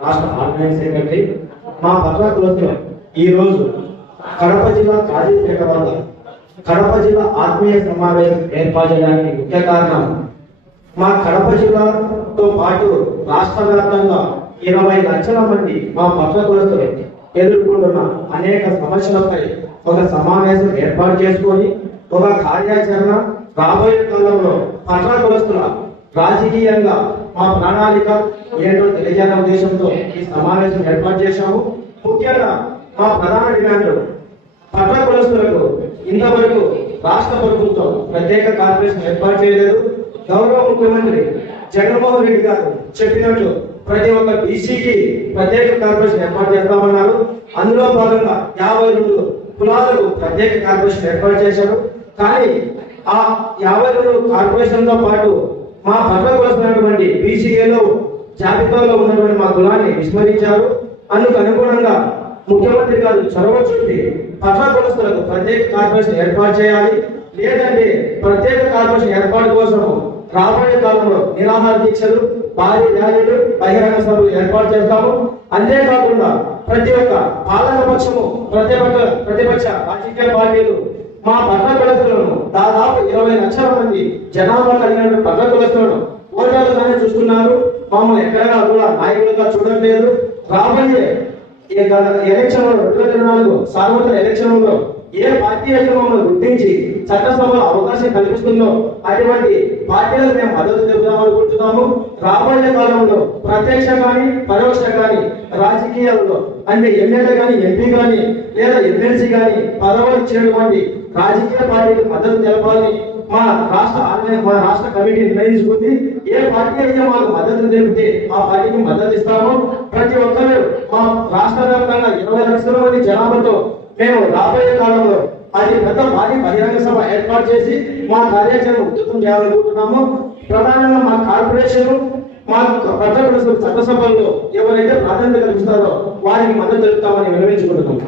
రాష్ట్ర organise secretary మా పట్ల కులస్తులు ఈ రోజు కడప జిల్లా కాజీపేట వద్ద కడప జిల్లా ఆత్మీయ సమావేశం ఏర్పాటు చేయడానికి ముఖ్య కారణం మా కడప జిల్లాతో పాటు రాష్ట్ర వ్యాప్తంగా ఇరవై లక్షల మంది మా పట్ల కులస్తులు ఎదుర్కొంటున్న అనేక సమస్యలపై ఒక సమావేశం ఏర్పాటు చేసుకొని ఒక కార్యాచరణ రాబోయే కాలంలో పట్ల కులస్తుల రాజకీయంగా మా ప్రణాళిక ఏంటో తెలియజేయాలనే ఉద్దేశంతో ఈ సమావేశం ఏర్పాటు చేశాము. ముఖ్యంగా మా ప్రధాన డిమాండ్ పట్ల కులస్తులకు ఇంతవరకు రాష్ట్ర ప్రభుత్వం ప్రత్యేక కార్పొరేషన్ ఏర్పాటు చేయలేదు. గౌరవ ముఖ్యమంత్రి జగన్మోహన్ రెడ్డి గారు చెప్పినట్లు ప్రతి ఒక్క బీసీకి ప్రత్యేక కార్పొరేషన్ ఏర్పాటు చేస్తామన్నారు. అందులో భాగంగా యాభై రెండు కులాలకు ప్రత్యేక కార్పొరేషన్ ఏర్పాటు చేశారు. కానీ ఆ యాభై రెండు కార్పొరేషన్తో పాటు మా పట్ల వస్తున్నటువంటి బీసీఏలో జాబితాలో ఉన్నటువంటి మా కులాన్ని విస్మరించారు. అందుకు అనుగుణంగా ముఖ్యమంత్రి గారు చొరవ చూపి పట్ల కులస్తులకు ప్రత్యేక కార్పొరేషన్ ఏర్పాటు చేయాలి. లేదంటే ప్రత్యేక కార్పొరేషన్ ఏర్పాటు కోసం రాబోయే కాలంలో నిరాహార దీక్షలు భారీ ర్యాలీలు బహిరంగ సభలు ఏర్పాటు చేస్తాము. అంతేకాకుండా ప్రతి ఒక్క పాలక పక్షము ప్రతిపక్ష ప్రతిపక్ష రాజకీయ పార్టీలు మా పట్ల కులస్తులను దాదాపు ఇరవై లక్షల మంది జనాభా కలిగిన పట్ల కులస్తులను ఓటర్లుగానే చూస్తున్నారు. మమ్మల్ని ఎక్కడగా కూడా నాయకులుగా చూడట్లేదు. రాబోయే ఎలక్షన్లో రెండు వేల నాలుగు సార్వత్రిక ఎలక్షన్లో ఏ పార్టీ అయితే మమ్మల్ని గుర్తించి చట్టసభలో అవకాశం కల్పిస్తుందో అటువంటి పార్టీలకు మేము మద్దతు తెలుపుదాం అనుకుంటున్నాము. రాబోయే కాలంలో ప్రత్యక్ష కానీ పరోక్ష కానీ రాజకీయాల్లో అంటే ఎమ్మెల్యే కానీ ఎంపీ కానీ లేదా ఎమ్మెల్సీ కానీ పదవులు ఇచ్చినటువంటి రాజకీయ పార్టీకి మద్దతు తెలపాలని మా రాష్ట్ర ఆర్గనైజ్ మా రాష్ట్ర కమిటీ నిర్ణయించుకుంది. ఏ పార్టీ అయితే మాకు మద్దతు తెలిపితే ఆ పార్టీకి మద్దతు ఇస్తాము. ప్రతి ఒక్కరు మా రాష్ట్ర వ్యాప్తంగా ఇరవై లక్షల మంది జనాభాతో మేము రాబోయే కాలంలో అది పెద్ద భారీ బహిరంగ సభ ఏర్పాటు చేసి మా కార్యాచరణ ఉధృతం చేయాలనుకుంటున్నాము. ప్రధానంగా మా కార్పొరేషన్ మా ప్రజల చట్టసభల్లో ఎవరైతే ప్రాధాన్యత కల్పిస్తారో వారికి మద్దతు తెలుపుతామని విన్నవించుకుంటున్నాము.